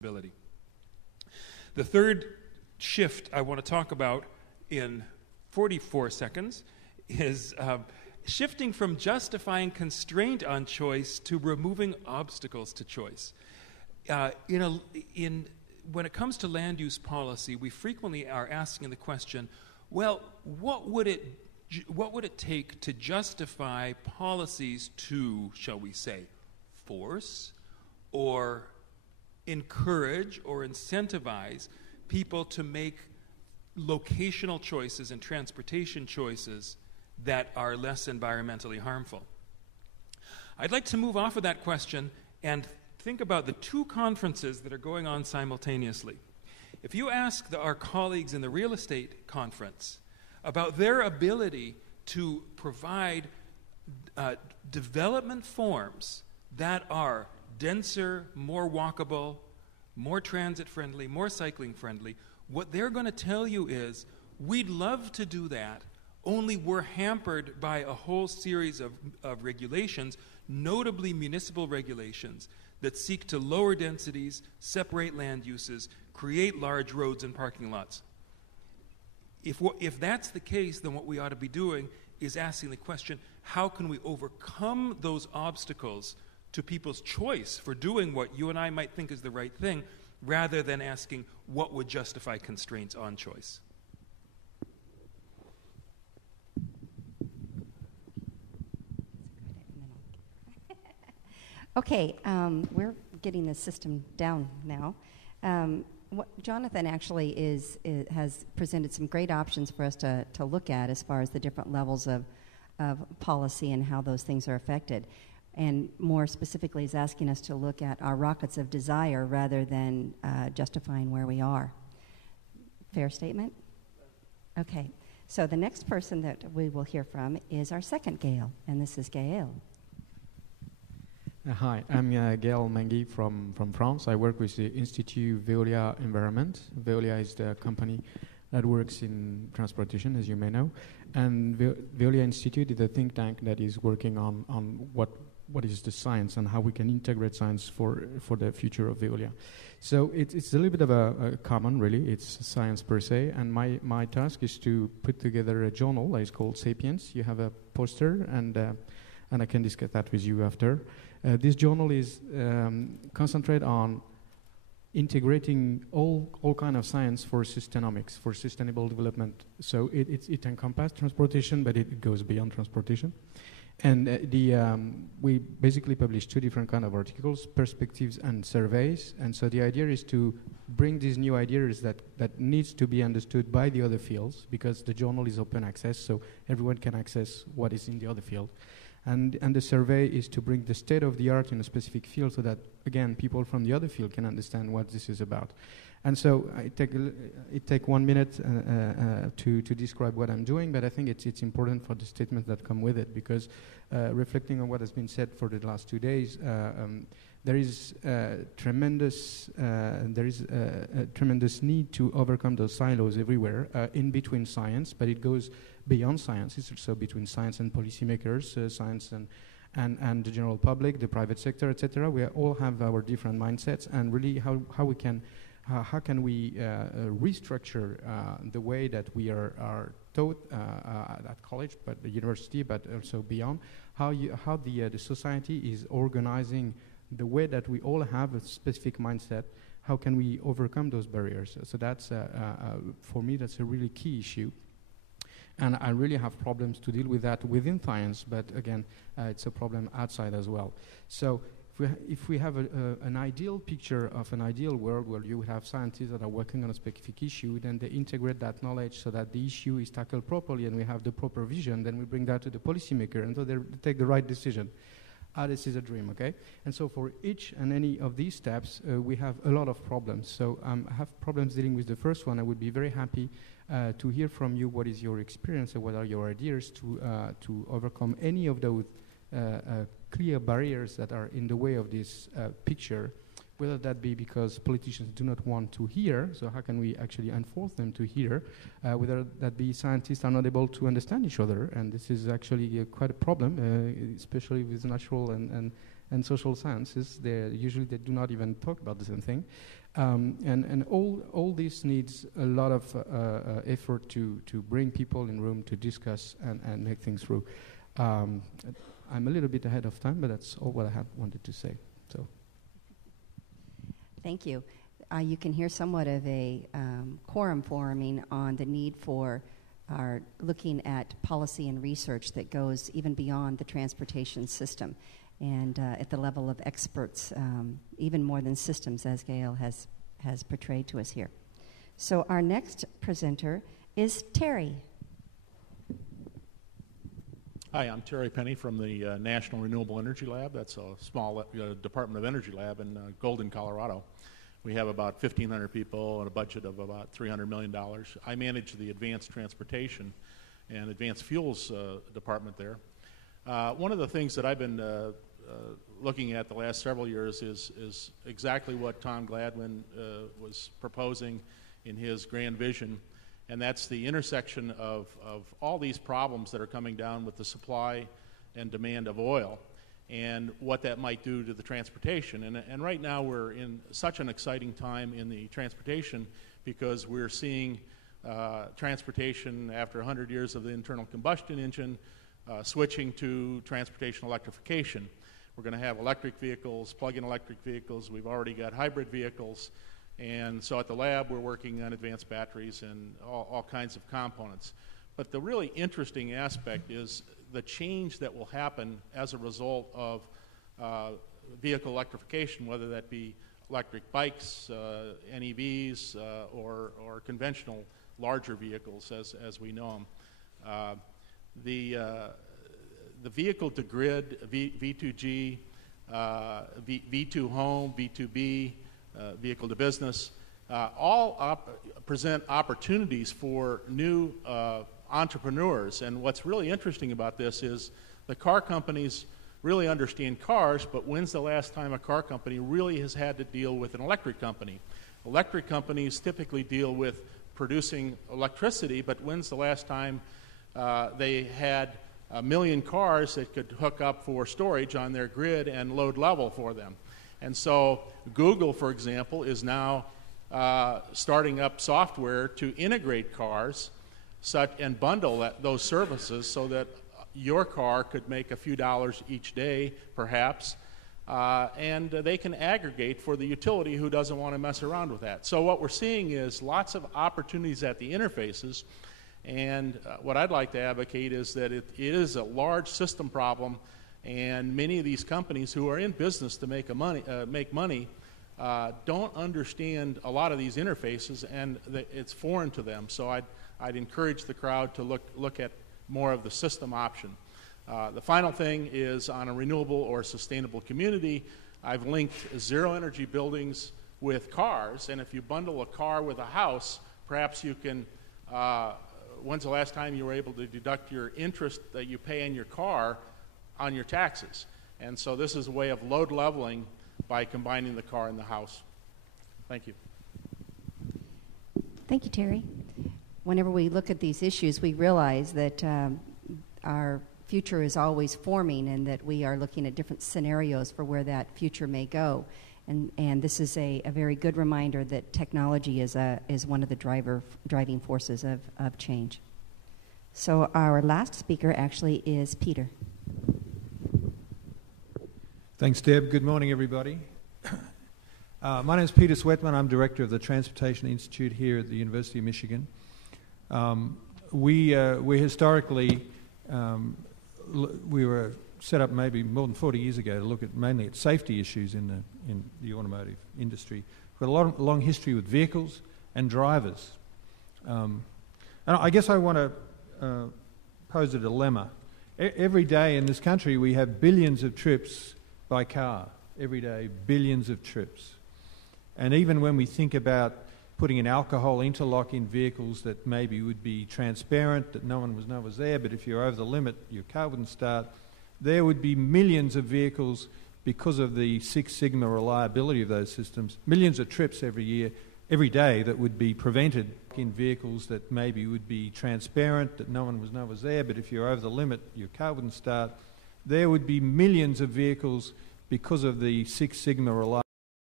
ability. The third shift I want to talk about in 44 seconds is shifting from justifying constraint on choice to removing obstacles to choice. When it comes to land use policy, we frequently are asking the question, well, what would it take to justify policies to, shall we say, force or encourage or incentivize people to make locational choices and transportation choices that are less environmentally harmful? I'd like to move off of that question and think about the two conferences that are going on simultaneously. If you ask our colleagues in the real estate conference about their ability to provide development forms that are denser, more walkable, more transit-friendly, more cycling-friendly, what they're going to tell you is, we'd love to do that, only we're hampered by a whole series of regulations, notably municipal regulations, that seek to lower densities, separate land uses, create large roads and parking lots. If that's the case, then what we ought to be doing is asking the question, how can we overcome those obstacles to people's choice for doing what you and I might think is the right thing, rather than asking what would justify constraints on choice? Okay, we're getting the system down now. Jonathan actually has presented some great options for us to look at as far as the different levels of policy and how those things are affected. And more specifically is asking us to look at our rockets of desire rather than justifying where we are. Fair statement? Okay, so the next person that we will hear from is our second Gail, and this is Gail. Hi, I'm Gaël Mengui from France. I work with the Institut Veolia Environment. Veolia is the company that works in transportation, as you may know. And Veolia Institute is a think tank that is working on what is the science and how we can integrate science for the future of Veolia. So it's a little bit of a common, really. It's science per se. And my task is to put together a journal that is called Sapiens. You have a poster, and I can discuss that with you after. This journal is concentrate on integrating all kind of science for systemomics, for sustainable development. So it encompasses transportation, but it goes beyond transportation. And we basically publish two different kind of articles, perspectives and surveys. And so the idea is to bring these new ideas that needs to be understood by the other fields, because the journal is open access, so everyone can access what is in the other field. And the survey is to bring the state of the art in a specific field so that, again, people from the other field can understand what this is about. And so it take 1 minute to describe what I'm doing, but I think it's important for the statements that come with it, because reflecting on what has been said for the last 2 days, there is a tremendous need to overcome those silos everywhere in between science, but it goes beyond science. It's also between science and policymakers, science and the general public, the private sector, etc. We all have our different mindsets, and really how can we restructure the way that we are taught at college, but the university, but also beyond, how the society is organizing the way that we all have a specific mindset. How can we overcome those barriers? So that's, for me, that's a really key issue. And I really have problems to deal with that within science, but again, it's a problem outside as well. So if we have an ideal picture of an ideal world where you have scientists that are working on a specific issue, then they integrate that knowledge so that the issue is tackled properly and we have the proper vision, then we bring that to the policymaker and so they take the right decision. This is a dream, okay? And so for each and any of these steps, we have a lot of problems. So I have problems dealing with the first one. I would be very happy to hear from you what is your experience and what are your ideas to overcome any of those clear barriers that are in the way of this picture, whether that be because politicians do not want to hear, so how can we actually enforce them to hear, whether that be scientists are not able to understand each other, and this is actually quite a problem, especially with natural and social sciences. Usually they do not even talk about the same thing. And all this needs a lot of effort to bring people in room to discuss and make things through. I'm a little bit ahead of time, but that's all what I had wanted to say. So, thank you. You can hear somewhat of a quorum forming on the need for our looking at policy and research that goes even beyond the transportation system, and at the level of experts, even more than systems, as Gail has portrayed to us here. So our next presenter is Terry. Hi, I'm Terry Penny from the National Renewable Energy Lab. That's a small Department of Energy lab in Golden, Colorado. We have about 1,500 people and a budget of about $300 million. I manage the Advanced Transportation and Advanced Fuels department there. One of the things that I've been looking at the last several years is exactly what Tom Gladwin was proposing in his grand vision, and that's the intersection of all these problems that are coming down with the supply and demand of oil and what that might do to the transportation. And right now we're in such an exciting time in the transportation because we're seeing transportation after 100 years of the internal combustion engine switching to transportation electrification. We're going to have electric vehicles, plug-in electric vehicles. We've already got hybrid vehicles. And so at the lab, we're working on advanced batteries and all kinds of components. But the really interesting aspect is the change that will happen as a result of vehicle electrification, whether that be electric bikes, NEVs, or conventional larger vehicles as we know them. The vehicle to grid, V2G, V2 home, V2B, vehicle to business, all present opportunities for new entrepreneurs. And what's really interesting about this is the car companies really understand cars, but when's the last time a car company really has had to deal with an electric company? Electric companies typically deal with producing electricity, but when's the last time they had 1 million cars that could hook up for storage on their grid and load level for them? And so Google, for example, is now starting up software to integrate cars and bundle those services so that your car could make a few dollars each day, perhaps, and they can aggregate for the utility who doesn't want to mess around with that. So what we're seeing is lots of opportunities at the interfaces, and what I'd like to advocate is that it is a large system problem, and many of these companies who are in business to make money don't understand a lot of these interfaces, and it's foreign to them. So I'd encourage the crowd to look at more of the system option. The final thing is on a renewable or sustainable community. I've linked zero energy buildings with cars, and if you bundle a car with a house, perhaps you can, when's the last time you were able to deduct your interest that you pay in your car on your taxes? And so this is a way of load leveling by combining the car and the house. Thank you. Thank you, Terry. Whenever we look at these issues, we realize that our future is always forming and that we are looking at different scenarios for where that future may go. And this is a very good reminder that technology is one of the driving forces of change. So our last speaker actually is Peter. Thanks, Deb. Good morning, everybody. My name is Peter Sweatman. I'm director of the Transportation Institute here at the University of Michigan. We historically we were set up maybe more than 40 years ago to look at mainly at safety issues in the automotive industry. We've got a long history with vehicles and drivers. And I guess I want to pose a dilemma. Every day in this country we have billions of trips by car. Every day, billions of trips. And even when we think about putting an alcohol interlock in vehicles that maybe would be transparent, that no one would know was there, but if you're over the limit, your car wouldn't start, there would be millions of vehicles because of the Six Sigma reliability of those systems, millions of trips every day that would be prevented in vehicles that maybe would be transparent, that no one would know was there, but if you're over the limit, your car wouldn't start. There would be millions of vehicles because of the Six Sigma reliability